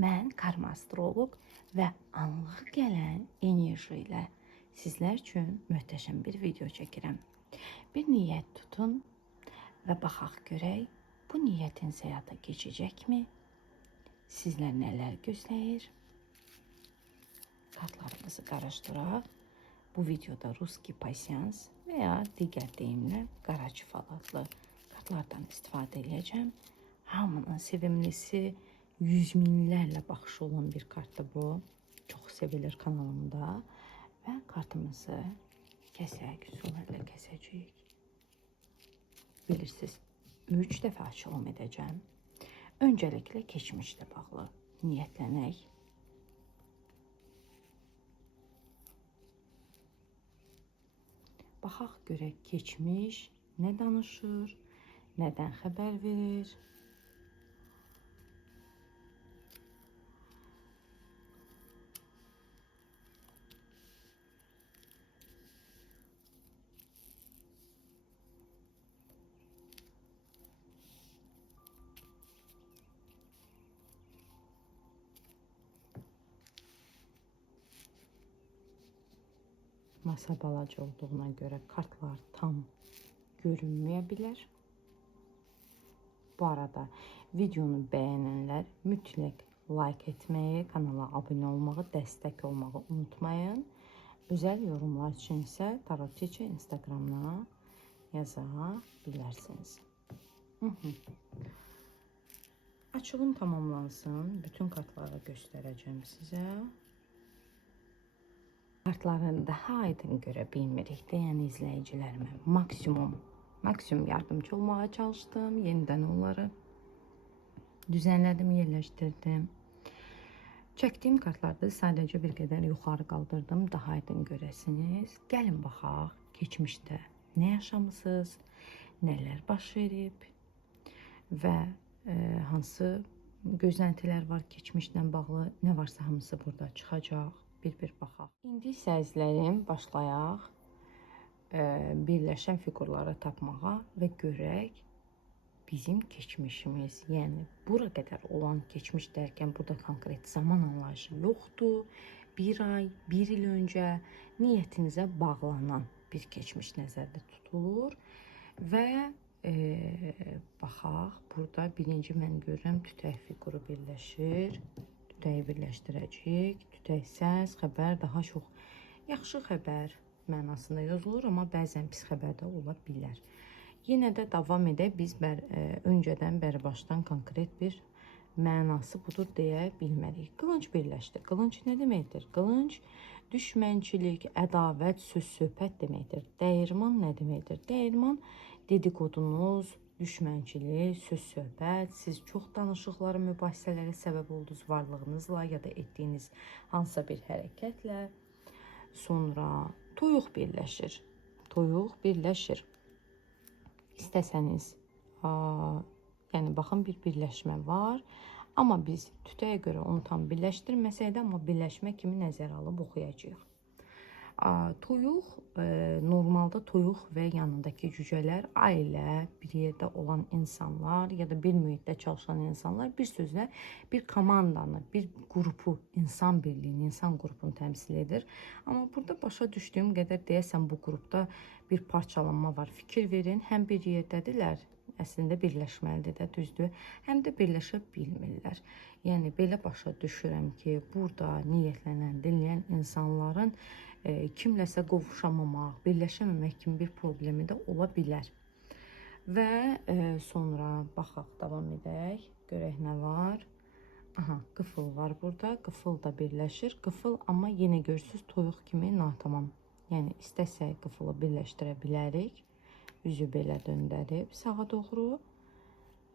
Mən karma astroloq və anlıq gələn enerji ilə sizlər üçün möhtəşəm bir video çəkirəm. Bir niyyət tutun və baxaq görək, bu niyyətiniz həyata keçəcəkmi? Sizlər nələr gözləyir? Kartlarımızı qarışdıraq. Bu videoda Ruski Pasyans və ya digər deyimlə qara çifal adlı kartlardan istifadə edəcəm. Hamının sevimlisi, yüz minlərlə baxışı olan bir kartdır bu. Çox sevilir kanalımda. Və kartımızı kəsək, üsullarla kəsəcəyik. Bilirsiniz, 3 dəfə açılım edəcəm. Öncəliklə keçmişlə bağlı niyyətlənək. Baxaq görək keçmiş nə danışır, nədən xəbər verir. Masa balaca olduğuna görə kartlar tam görünməyə bilər. Bu arada videonu bəyənənlər mütləq like etməyi, kanala abunə olmağı, dəstək olmağı unutmayın. Özəl yorumlar üçün isə Tarotçiçi Instagramdan yaza bilərsiniz. Açılım tamamlansın. Bütün kartları göstərəcəm sizə. Kartların daha aydın görə bilmirik deyən izləyicilərimə maksimum yardımcı olmağa çalışdım. Yenidən onları düzənlədim, yerləşdirdim. Çəkdiyim kartlarda sadəcə bir qədər yuxarı qaldırdım, daha aydın görəsiniz. Gəlin baxaq, keçmişdə nə yaşamısınız, nələr baş verib və hansı gözləntilər var keçmişlə bağlı, nə varsa hamısı burada çıxacaq. Bir baxaq. İndi isə əzizlərim, başlayaq birləşən fiqurları tapmağa və görək bizim keçmişimiz, yəni bura qədər olan keçmiş dərkən burada konkret zaman anlayışı yoxdur. Bir ay, bir il öncə niyyətinizə bağlanan bir keçmiş nəzərdə tutulur və baxaq, burada birinci mən görürəm tütək fiquru birləşir. Tütəyi birləşdirəcəyik. Tütək səs, xəbər, daha çox yaxşı xəbər mənasında yazılır, amma bəzən pis xəbər də ola bilər. Yenə də davam edək, biz öncədən bəri başdan konkret bir mənası budur deyə bilmərik. Qılınc birləşdi. Qılınc nə deməkdir? Qılınc düşmənçilik, ədavət, söz-söhbət deməkdir. Dəyirman nə deməkdir? Dəyirman dediqodunuz, düşmənçilik, söz-söhbət, siz çox danışıqları, mübahisələrə səbəb olduğunuz varlığınızla ya da etdiyiniz hansısa bir hərəkətlə. Sonra toyuq birləşir. Toyuq birləşir. İstəsəniz, yəni baxın bir birləşmə var. Amma biz tütəyə görə onu tam birləşdirməsək də, amma birləşmə kimi nəzərə alıb oxuyacağıq. Toyuq, normalda toyuq və yanındakı cücələr, ailə, bir yerdə olan insanlar ya da bir mühitdə çalışan insanlar, bir sözlə bir komandanı, bir qrupu, insan birliyini, insan qrupunu təmsil edir. Amma burada başa düşdüyüm qədər deyəsən bu qrupda bir parçalanma var. Fikir verin, həm bir yerdədirlər, əslində birləşməlidir də, düzdür, həm də birləşə bilmirlər. Yəni, belə başa düşürəm ki, burada niyyətlənən, dinləyən insanların kimləsə qovuşamamaq, birləşəməmək kimi bir problemi də ola bilər. Və sonra baxaq, davam edək, görək nə var. Aha, qıfıl var burada, qıfıl da birləşir. Qıfıl amma yenə görürsünüz toyuq kimi natamam. Yəni, istəsək qıfılı birləşdirə bilərik. Üzü belə döndərib sağa doğru.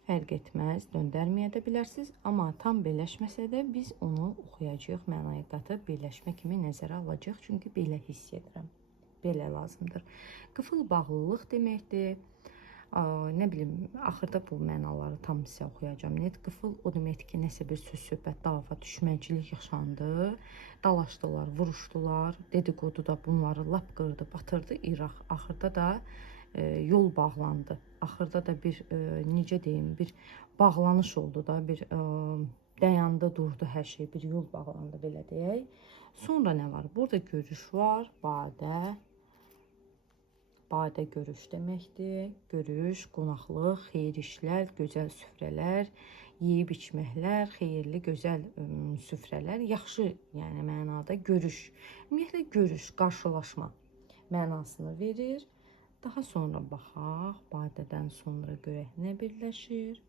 Fərq etməz, döndərməyə də bilərsiniz. Amma tam birləşməsə də biz onu oxuyacağıq, mənaya qatıb birləşmə kimi nəzərə alacaq. Çünki belə hiss edirəm. Belə lazımdır. Qıfıl bağlılıq deməkdir. Nə bilim, axırda bu mənaları tam sizə oxuyacağım. Qıfıl o deməkdir ki, nəsə bir söz-söhbət, dava, düşmənçilik yaşandı. Dalaşdılar, vuruşdular. Dedikodu da bunları lap qırdı, batırdı İraq. Axırda da yol bağlandı. Axırda da bir necə deyim, bir bağlanış oldu da, bir dayandı, durdu hər şey, bir yol bağlandı belə deyək. Sonra nə var? Burada görüş var, badə. Badə görüş deməkdir. Görüş, qonaqlıq, xeyir işlər, gözəl süfrələr, yeyib içməklər, xeyirli, gözəl süfrələr, yaxşı, yəni mənada görüş. Ümumiyyətlə görüş, qarşılaşma mənasını verir. Daha sonra baxaq, badədən sonra görək nə birləşir.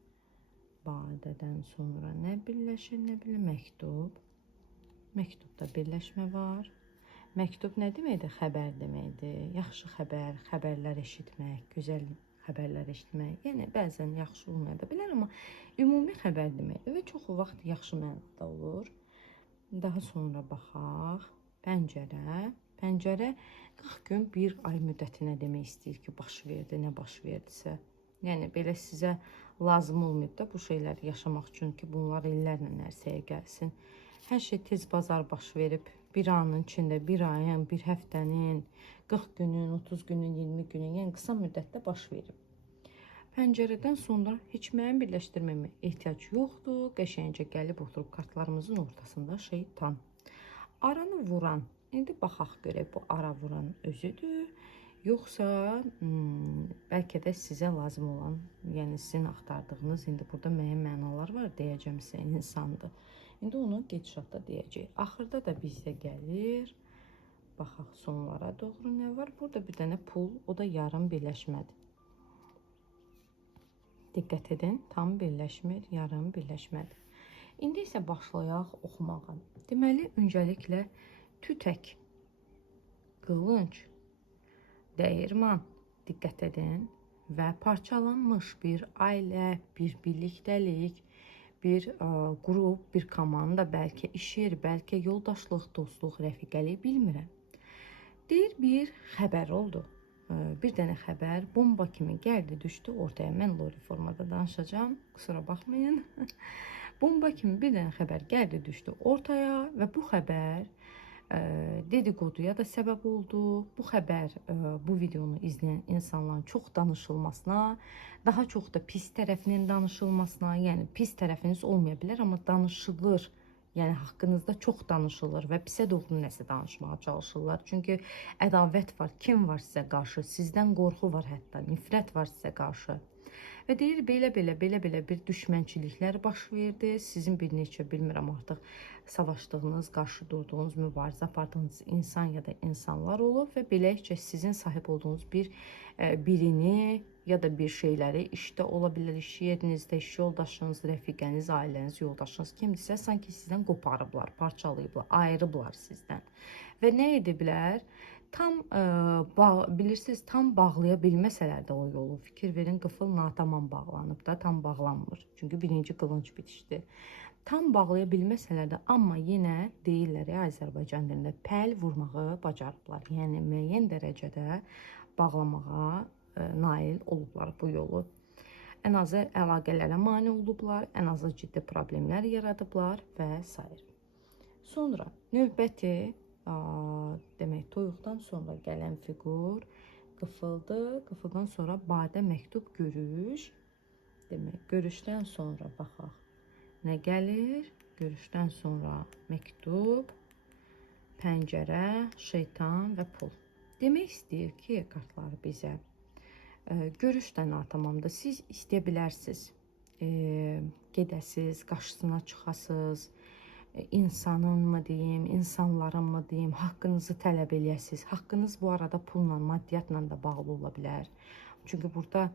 Badədən sonra nə birləşir, nə bilir, məktub. Məktubda birləşmə var. Məktub nə deməkdir? Xəbər deməkdir. Yaxşı xəbər, xəbərlər eşitmək, gözəl xəbərlər eşitmək. Yəni bəzən yaxşı olmaya da bilər, amma ümumi xəbər deməkdir və çox vaxt yaxşı mənada olur. Daha sonra baxaq. Pəncərə. Pəncərə 40 gün, 1 ay müddətinə demək istəyir ki, baş verdi, nə baş verdisə. Yəni belə sizə lazım olmayıb da bu şeyləri yaşamaq üçün ki, bunlar illərlə ərsəyə gəlsin. Hər şey tez bazar baş verib. Bir anın içində, bir ayın, bir həftənin, 40 günün, 30 günün, 20 günün, yəni qısa müddətdə baş verib. Pəncərədən sonra heç müəyyən birləşdirməyə ehtiyac yoxdur. Qəşəngcə gəlib oturub kartlarımızın ortasında şeytan. Aranı vuran, indi baxaq görək bu ara vuran özüdür. Yoxsa bəlkə də sizə lazım olan, yəni sizin axtardığınız, indi burada müəyyən mənalar var, deyəcəm sizə, insandır. İndi onu gedişatda deyəcək. Axırda da bizdə gəlir. Baxaq sonlara doğru nə var? Burada bir dənə pul, o da yarım birləşmədir. Diqqət edin, tam birləşmir, yarım birləşmədir. İndi isə başlayaq oxumağa. Deməli, öncəliklə tütək, qılınc, dəyirman, diqqət edin, və parçalanmış bir ailə, bir birlikdəlik, bir qrup, bir komanda, bəlkə iş yeri, bəlkə yoldaşlıq, dostluq, rəfiqəlik, bilmirəm. Deyir, bir xəbər oldu. Bir dənə xəbər bomba kimi gəldi, düşdü ortaya. Mən Lori formada danışacağım, kusura baxmayın. Bomba kimi bir dənə xəbər gəldi, düşdü ortaya və bu xəbər dedikoduya da səbəb oldu. Bu xəbər bu videonu izləyən insanların çox danışılmasına, daha çox da pis tərəfinin danışılmasına, yəni pis tərəfiniz olmaya bilər, amma danışılır. Yəni haqqınızda çox danışılır və pisə doğru nəsə danışmağa çalışırlar. Çünki ədavət var, kim var sizə qarşı, sizdən qorxu var, hətta nifrət var sizə qarşı. Və deyir, belə bir düşmənçiliklər baş verdi. Sizin bir neçə, bilmirəm artıq, savaşdığınız, qarşı durduğunuz, mübarizə apardığınız insan ya da insanlar olub və beləcə sizin sahib olduğunuz birini ya da bir şeyləri işdə ola bilər, iş yerinizdə, iş yoldaşınız, rəfiqəniz, ailəniz, yoldaşınız kimdirsə, sanki sizdən qoparıblar, parçalayıblar, ayırıblar sizdən. Və nə ediblər? Tam bilirsiniz, tam bağlaya bilməsələr də o yolu, fikir verin, qıfıl natamam bağlanıb da, tam bağlanmır. Çünki birinci qılınc bitişdi. Tam bağlaya bilməsələr də, amma yenə deyirlər, Azərbaycan dilində pəl vurmağı bacarıblar. Yəni müəyyən dərəcədə bağlamağa nail olublar bu yolu. Ən azı əlaqələrə mane olublar, ən azı ciddi problemlər yaradıblar və s. Sonra növbəti, demək, toyuqdan sonra gələn fiqur qıfıldır. Qıfıldan sonra badə, məktub, görüş. Demək, görüşdən sonra baxaq nə gəlir? Görüşdən sonra məktub, pəncərə, şeytan və pul. Demək istəyir ki, kartlar bizə görüşdən natamamda siz istəyə bilərsiniz, gedəsiz, qarşısına çıxasınız, insanın mı deyim, insanların mı deyim, haqqınızı tələb eləyəsiniz. Haqqınız bu arada pulla, maddiyatla da bağlı ola bilər. Çünki burada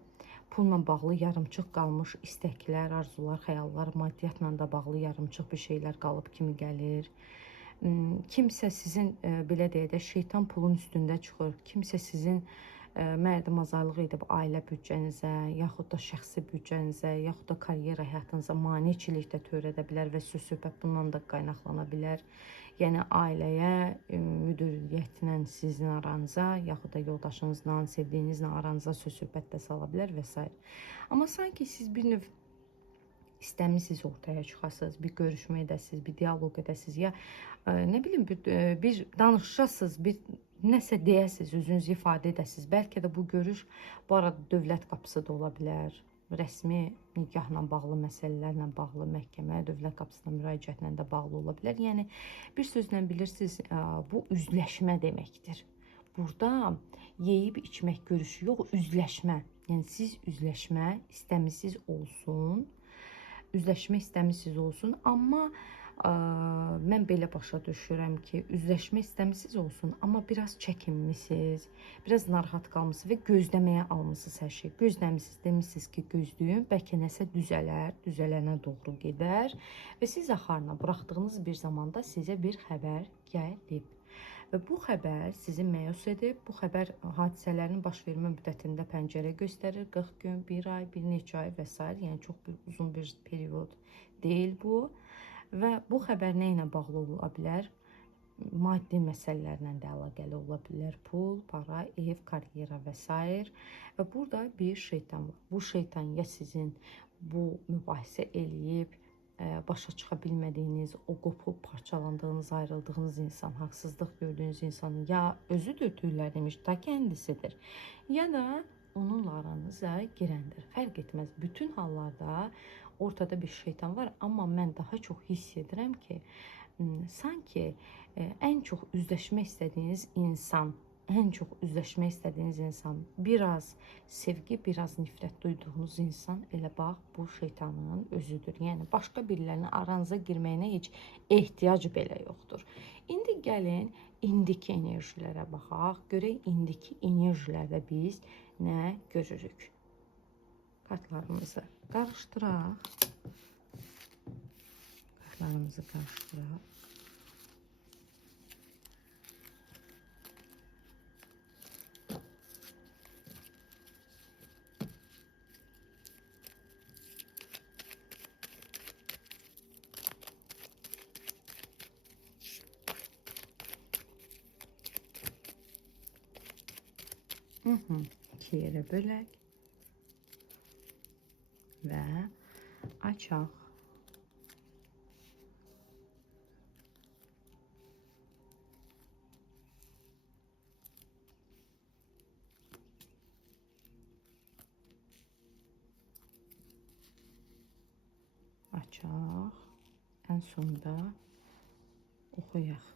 pulla bağlı yarımçıq qalmış istəklər, arzular, xəyallar, maddiyatla da bağlı yarımçıq bir şeylər qalıb kimi gəlir. Kimsə sizin, belə deyək də, şeytan pulun üstündə çıxır. Kimsə sizin mərdimazarlıq edib ailə büdcənizə, yaxud da şəxsi büdcənizə, yaxud da karyera həyatınıza maneçilik də törədə bilər və söz-söhbət bundan da qaynaqlana bilər. Yəni ailəyə, müdiriyyətlə sizin aranıza, yaxud da yoldaşınızla, sevdiyinizlə aranıza söz-söhbət də sala bilər və s. Amma sanki siz bir növ istəmisiniz ortaya çıxasınız, bir görüşmə edəsiniz, bir dialoq edəsiniz, ya nə bilim, bir danışasınız, bir nəsə deyəsiniz, özünüzü ifadə edəsiniz. Bəlkə də bu görüş bu arada dövlət qapısı da ola bilər. rəsmi nikahla bağlı məsələlərlə bağlı məhkəmə, dövlət qapısına müraciətlə də bağlı ola bilər. Yəni bir sözlə bilirsiniz, bu üzləşmə deməkdir. Burada yeyib içmək görüşü yox, üzləşmə. Yəni siz üzləşmə istəmisiniz olsun. Üzləşmə istəmisiniz olsun, amma mən belə başa düşürəm ki, üzləşmə istəmisiniz olsun, amma biraz çəkinmisiniz, biraz narahat qalmısınız və gözləməyə almısınız hər şey. Gözləmisiniz, demisiniz ki, gözləyin, bəlkə nəsə düzələr, düzələnə doğru gedər və siz axarına buraxdığınız bir zamanda sizə bir xəbər gəlib. Və bu xəbər sizi məyus edib, bu xəbər hadisələrin baş vermə müddətində pəncərə göstərir, 40 gün, 1 ay, bir neçə ay və s. Yəni çox uzun bir period deyil bu. Və bu xəbər nə ilə bağlı ola bilər? Maddi məsələlərlə də əlaqəli ola bilər. Pul, para, ev, karyera və s. Və burada bir şeytan var. Bu şeytan ya sizin bu mübahisə eləyib, başa çıxa bilmədiyiniz, o qopub, parçalandığınız, ayrıldığınız insan, haqsızlıq gördüyünüz insanın ya özüdür, tüylər demiş, ta kəndisidir. Ya da onunla aranıza girəndir. Fərq etməz. Bütün hallarda ortada bir şeytan var, amma mən daha çox hiss edirəm ki, sanki ən çox üzləşmək istədiyiniz insan, biraz sevgi, biraz nifrət duyduğunuz insan elə bax bu şeytanın özüdür. Yəni başqa birilərinin aranıza girməyinə heç ehtiyac belə yoxdur. İndi gəlin indiki enerjilərə baxaq. Görək indiki enerjilərdə biz nə görürük? Kartlarımızı qarışdıraq. Kartlarımızı qarışdıraq. İki yerə bölək və açaq. Açaq. Ən sonda oxuyaq.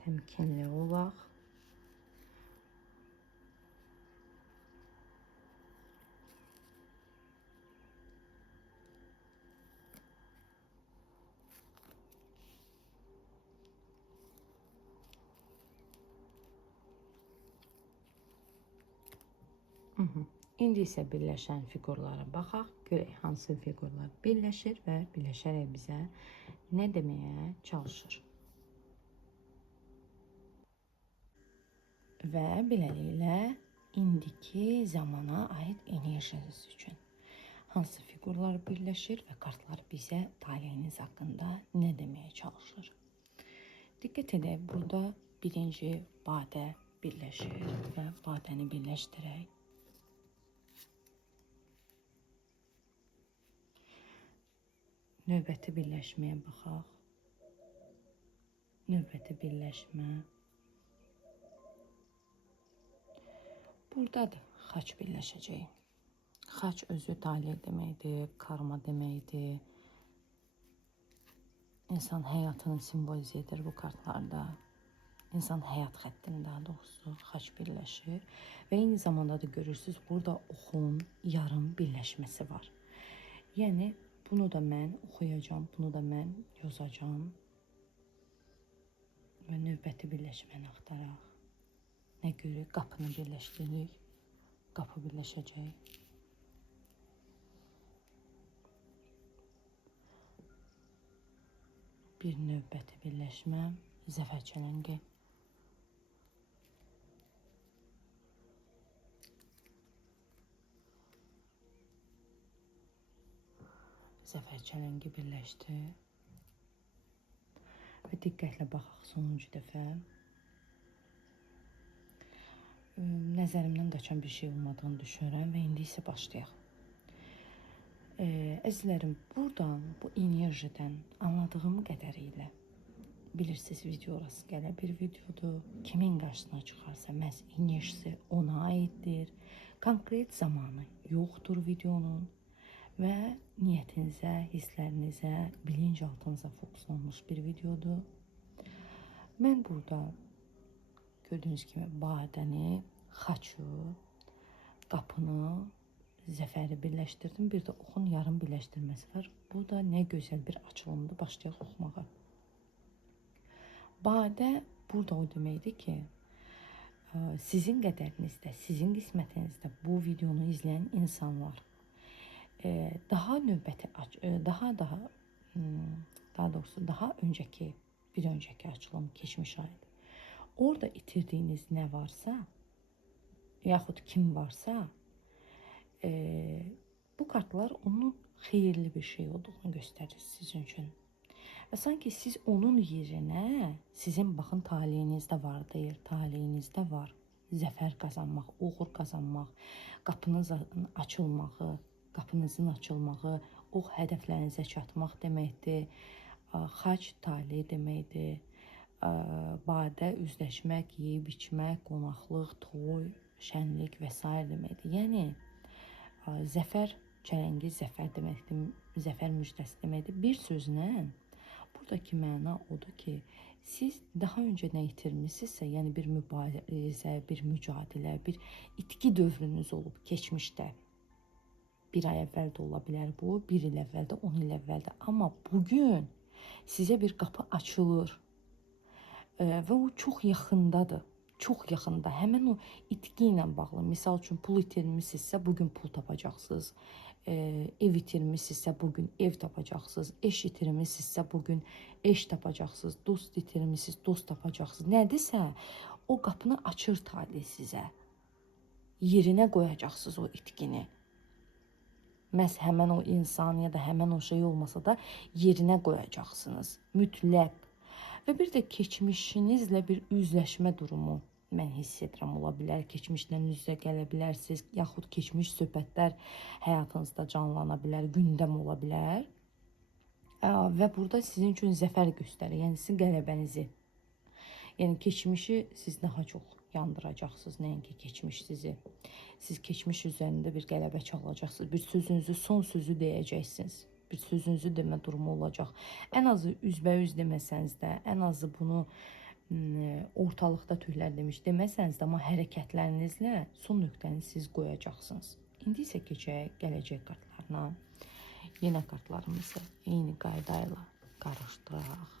Təmkinli olaq. İndi isə birləşən fiqurlara baxaq, görək hansı fiqurlar birləşir və birləşərək bizə nə deməyə çalışır. Və beləliklə indiki zamana aid enerjiniz üçün hansı fiqurlar birləşir və kartlar bizə taleyiniz haqqında nə deməyə çalışır. Diqqət edək, burada birinci badə birləşir və badəni birləşdirək. Növbəti birləşməyə baxaq. Növbəti birləşmə. Buradadır, xaç birləşəcək. Xaç özü talih deməkdir, karma deməkdir. İnsan həyatını simbolize edir bu kartlarda. İnsan həyat xəttinin daha doğrusu xaç birləşir. Və eyni zamanda da görürsünüz, burada oxun yarım birləşməsi var. Yəni, bunu da mən oxuyacağam, bunu da mən yozacağam. Və növbəti birləşməni axtaraq. Nə görürük? Qapını birləşdiririk. Qapı birləşəcək. Bir növbəti birləşmə, zəfər çələngi. Zəfər çələngi birləşdi. Və diqqətlə baxaq sonuncu dəfə. Nəzərimdən qaçan bir şey olmadığını düşünürəm və indi isə başlayaq. Əzizlərim, buradan, bu enerjidən anladığım qədərilə bilirsiniz, video orası gələ bir videodur. Kimin qarşısına çıxarsa məhz inişsi ona aiddir. Konkret zamanı yoxdur videonun və niyyətinizə, hisslərinizə, bilinçaltınıza fokuslanmış bir videodur. Mən burada gördüyünüz kimi badəni, xaçı, qapını, zəfəri birləşdirdim. Bir də oxun yarım birləşdirməsi var. Bu da nə gözəl bir açılımdır. Başlayaq oxumağa. Badə burada o deməkdir ki, sizin qədərinizdə, sizin qismətinizdə bu videonu izləyən insanlar daha növbəti, daha doğrusu daha öncəki, bir öncəki açılım, keçmiş aydı. Orada itirdiyiniz nə varsa, yaxud kim varsa, bu kartlar onun xeyirli bir şey olduğunu göstərir sizin üçün. Və sanki siz onun yerinə, sizin baxın taleyinizdə var deyil, taleyinizdə var. Zəfər qazanmaq, uğur qazanmaq, qapınızın açılmağı, qapınızın açılmağı, o hədəflərinizə çatmaq deməkdir. Xaç taley deməkdir. Badə üzləşmək, yeyib içmək, qonaqlıq, toy, şənlik və s. deməkdir. Yəni zəfər, çələngi zəfər deməkdir, zəfər müjdəsi deməkdir. Bir sözlə buradakı məna odur ki, siz daha öncə nə itirmisinizsə, yəni bir mübarizə, bir mücadilə, bir itki dövrünüz olub keçmişdə. Bir ay əvvəl də ola bilər bu, 1 il əvvəl də, 10 il əvvəl də. Amma bugün sizə bir qapı açılır və o çox yaxındadır. Çox yaxında. Həmin o itki ilə bağlı. Misal üçün pul itirmisinizsə, bugün pul tapacaqsınız. Ev itirmisinizsə, bugün ev tapacaqsınız. Eş itirmisinizsə, bugün eş tapacaqsınız. Dost itirmisiniz, dost tapacaqsınız. Nədirsə, o qapını açır talih sizə. Yerinə qoyacaqsınız o itkini. Məhz həmən o insan ya da həmən o şey olmasa da yerinə qoyacaqsınız. Mütləq. Və bir də keçmişinizlə bir üzləşmə durumu mən hiss edirəm, ola bilər. Keçmişlə üz-üzə gələ bilərsiniz, yaxud keçmiş söhbətlər həyatınızda canlana bilər, gündəm ola bilər. Və burada sizin üçün zəfər göstərir, yəni sizin qələbənizi. Yəni keçmişi siz daha çox yandıracaqsınız, nəinki keçmiş sizi. Siz keçmiş üzərində bir qələbə çalacaqsınız, bir sözünüzü, son sözü deyəcəksiniz. Bir sözünüzü demə durumu olacaq. Ən azı üzbəüz deməsəniz də, ən azı bunu ortalıqda tüylər demiş deməsəniz də, amma hərəkətlərinizlə son nöqtəni siz qoyacaqsınız. İndi isə keçək gələcək kartlarına. Yenə kartlarımızı eyni qaydayla qarışdıraq.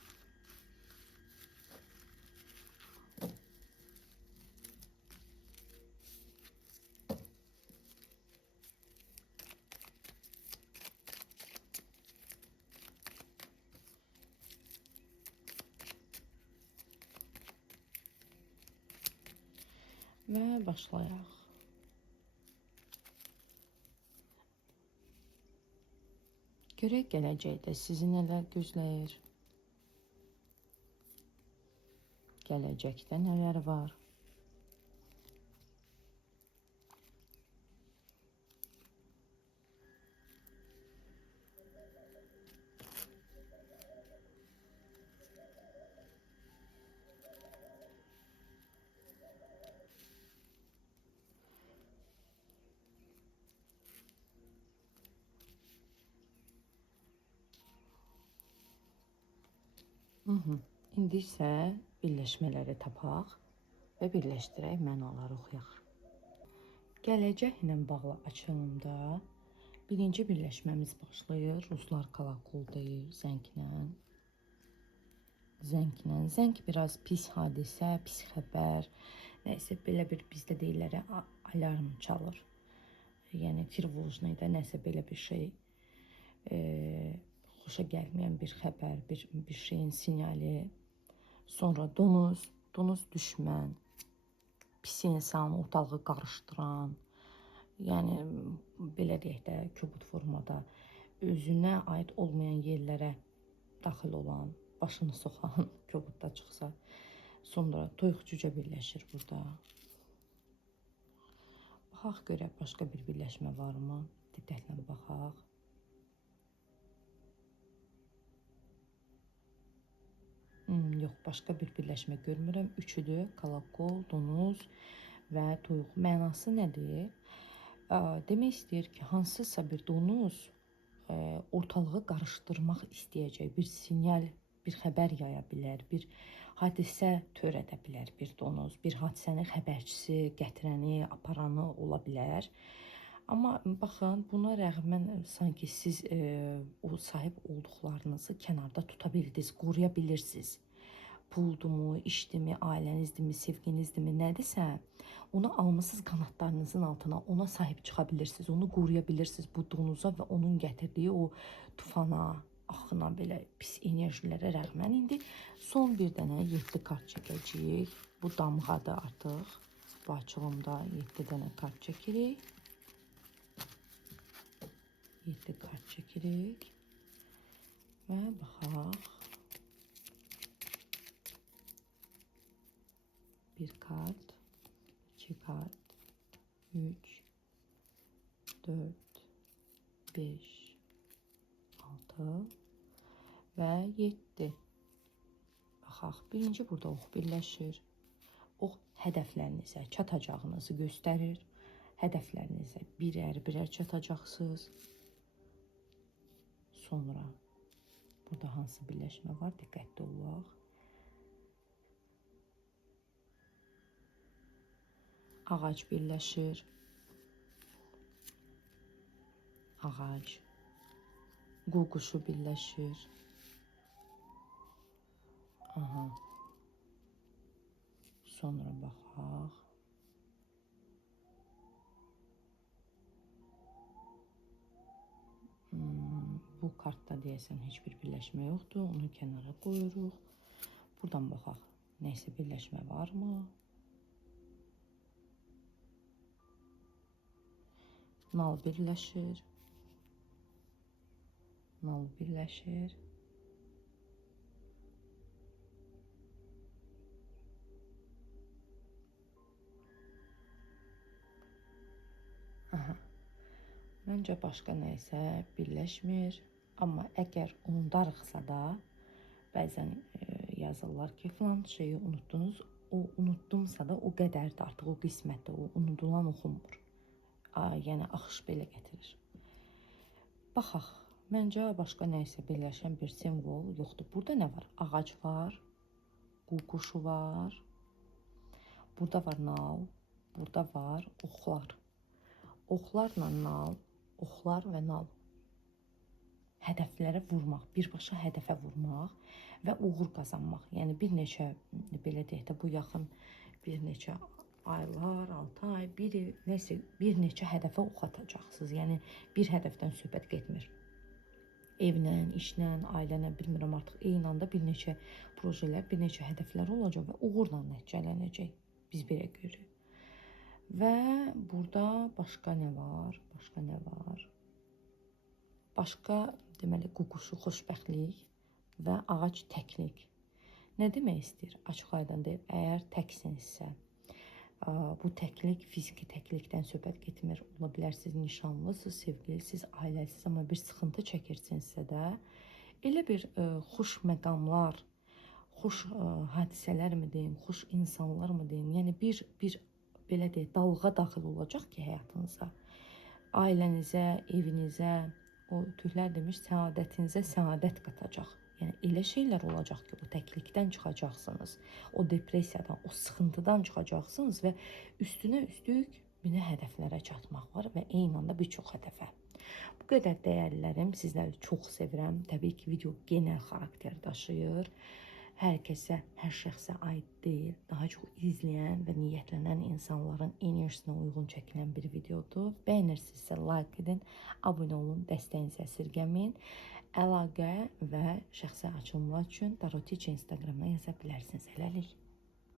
Və başlayaq. Görək gələcəkdə sizi nələr gözləyir? Gələcəkdə nələr var? İndi isə birləşmələri tapaq və birləşdirək, mənaları oxuyaq. Gələcəklə bağlı açılımda birinci birləşməmiz başlayır. Ruslar kolokol deyir, zənglə. Zəng biraz pis hadisə, pis xəbər. Nəysə belə bir bizdə deyirlər, alarm çalır. Yəni tirvojnayda nəsə belə bir şey, xoşa gəlməyən bir xəbər, bir şeyin sinyali. Sonra donuz düşmən, pis insan, ortalığı qarışdıran, yəni belə deyək də, kobud formada özünə aid olmayan yerlərə daxil olan, başını soxan, kobudda çıxsa. Sonra toyuq cücə birləşir burada. Baxaq görək, başqa bir birləşmə varmı? Diqqətlə baxaq. yox, başqa bir birləşmə görmürəm. Üçüdür: kolokol, donuz və toyuq. Mənası nədir? Demək istəyir ki, hansısa bir donuz ortalığı qarışdırmaq istəyəcək bir sinyal, bir xəbər yaya bilər, bir hadisə törədə bilər bir donuz, bir hadisənin xəbərçisi, gətirəni, aparanı ola bilər. Amma baxın, buna rəğmən sanki siz o sahib olduqlarınızı kənarda tuta bildiniz, qoruya bilirsiniz. Puldumu, işdimi, ailənizdirmi, sevginizdirmi, nədirsə, onu almısınız qanadlarınızın altına, ona sahib çıxa bilirsiniz, onu qoruya bilirsiniz bu donuza və onun gətirdiyi o tufana, axına, belə pis enerjilərə rəğmən. İndi son bir dənə 7 kart çəkəcəyik. Bu damğadır artıq. Bu açılımda 7 dənə kart çəkirik. 7 kart çəkirik və baxaq. Bir kart, 2 kart, 3, 4, 5, 6 və 7. Baxaq, birinci burada ox birləşir. Ox hədəflərinizə çatacağınızı göstərir. Hədəflərinizə birər-birər çatacaqsınız. Sonra burada hansı birləşmə var? Diqqətli olaq. Ağac birləşir. Ağac. Qu quşu birləşir. Aha. Sonra baxaq. Bu kartda deyəsən heç bir birləşmə yoxdur. Onu kənara qoyuruq. Buradan baxaq. Nəysə birləşmə varmı? Nal birləşir. Nal birləşir. Aha. Məncə başqa nəysə birləşmir. Amma əgər unudarıqsa da, bəzən yazırlar ki, filan şeyi unutdunuz. O unutdumsa da o qədərdir artıq, o qismətdir, o unudulan oxunmur. Yəni axış belə gətirir. Baxaq, məncə başqa nəysə birləşən bir simvol yoxdur. Burada nə var? Ağac var, qu quşu var, burada var nal, burada var oxlar. Oxlarla nal, oxlar və nal. Hədəflərə vurmaq, birbaşa hədəfə vurmaq və uğur qazanmaq. Yəni bir neçə, belə deyək də, bu yaxın bir neçə aylar, 6 ay, neysə, bir neçə hədəfə ox atacaqsınız. Yəni bir hədəfdən söhbət getmir. Evlə, işlə, ailənə, bilmirəm artıq, eyni anda bir neçə projelər, bir neçə hədəflər olacaq və uğurla nəticələnəcək. Biz belə görürük. Və burada başqa nə var? Başqa nə var? Başqa, deməli, quşu xoşbəxtlik və ağac təklik. Nə demək istəyir? Açıq aydın deyib, əgər təksinizsə, bu təklik, fiziki təklikdən söhbət getmir. Ola bilər siz nişanlısınız, sevgilisiniz, ailəsiz, amma bir sıxıntı çəkirsinizsə də, elə bir xoş məqamlar, xoş hadisələr mi deyim, xoş insanlar mı deyim, yəni bir belə deyək, dalğa daxil olacaq ki, həyatınıza, ailənizə, evinizə, o tüklər demiş, səadətinizə səadət qatacaq. Yəni elə şeylər olacaq ki, o təklikdən çıxacaqsınız, o depressiyadan, o sıxıntıdan çıxacaqsınız və üstünə üstlük bir hədəflərə çatmaq var və eyni anda bir çox hədəfə. Bu qədər dəyərlilərim, sizləri çox sevirəm. Təbii ki, video genel xarakter daşıyır. Hər kəsə, hər şəxsə aid deyil. Daha çox izləyən və niyyətlənən insanların enerjisinə uyğun çəkilən bir videodur. Bəyənirsinizsə like edin, abunə olun, dəstəyinizi əsirgəməyin. Əlaqə və şəxsi açılımlar üçün Tarot Teacher Instagramdan yaza bilərsiniz. Hələlik.